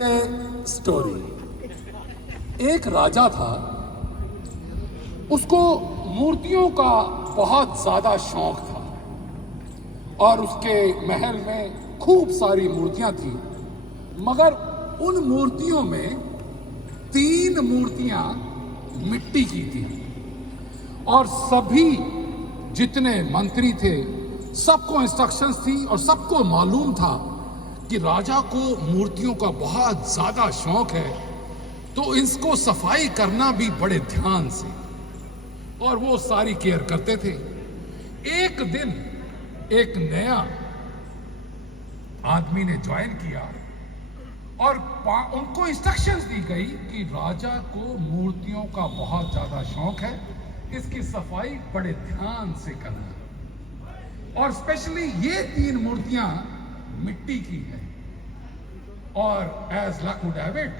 Story. एक राजा था, उसको मूर्तियों का बहुत ज्यादा शौक था और उसके महल में खूब सारी मूर्तियां थी, मगर उन मूर्तियों में 3 मूर्तियां मिट्टी की थी और सभी जितने मंत्री थे सबको इंस्ट्रक्शंस थी और सबको मालूम था कि राजा को मूर्तियों का बहुत ज्यादा शौक है, तो इसको सफाई करना भी बड़े ध्यान से और वो सारी केयर करते थे। एक दिन एक नया आदमी ने ज्वाइन किया और उनको इंस्ट्रक्शंस दी गई कि राजा को मूर्तियों का बहुत ज्यादा शौक है, इसकी सफाई बड़े ध्यान से करना और स्पेशली ये 3 मूर्तियां मिट्टी की है। और as luck would have it,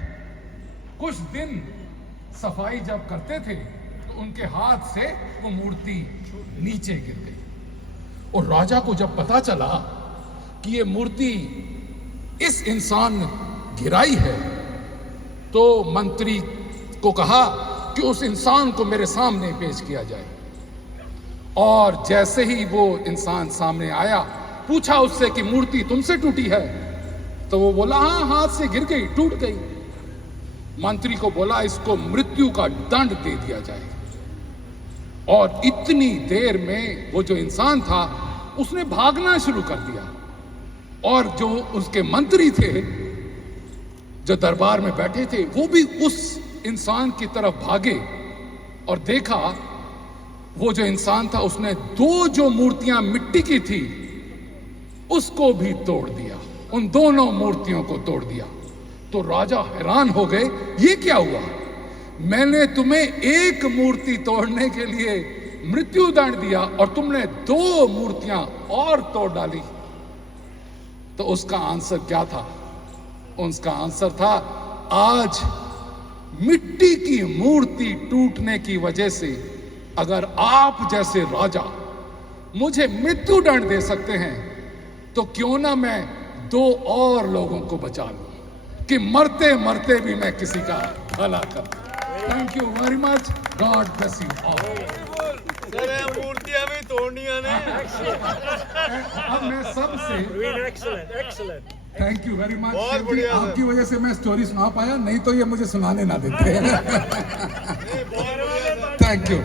कुछ दिन सफाई जब करते थे तो उनके हाथ से वो मूर्ति नीचे गिर गई और राजा को जब पता चला कि ये मूर्ति इस इंसान ने गिराई है, तो मंत्री को कहा कि उस इंसान को मेरे सामने पेश किया जाए। और जैसे ही वो इंसान सामने आया, पूछा उससे कि मूर्ति तुमसे टूटी है? तो वो बोला हाँ, हाथ से गिर गई, टूट गई। मंत्री को बोला इसको मृत्यु का दंड दे दिया जाए। और इतनी देर में वो जो इंसान था उसने भागना शुरू कर दिया और जो उसके मंत्री थे जो दरबार में बैठे थे वो भी उस इंसान की तरफ भागे और देखा वो जो इंसान था उसने 2 जो मूर्तियां मिट्टी की थी उसको भी तोड़ दिया, उन दोनों मूर्तियों को तोड़ दिया। तो राजा हैरान हो गए, ये क्या हुआ? मैंने तुम्हें एक मूर्ति तोड़ने के लिए मृत्यु दंड दिया और तुमने 2 मूर्तियां और तोड़ डाली। तो उसका आंसर क्या था? उसका आंसर था, आज मिट्टी की मूर्ति टूटने की वजह से अगर आप जैसे राजा मुझे मृत्यु दंड दे सकते हैं तो क्यों ना मैं 2 और लोगों को बचा लूं कि मरते मरते भी मैं किसी का भला कर। Thank you very much, God bless you all. मूर्तियां भी तोड़नियां ने। अब मैं सबसे थैंक यू वेरी मच, आपकी वजह से मैं स्टोरी सुना पाया, नहीं तो ये मुझे सुनाने ना देते। Thank you.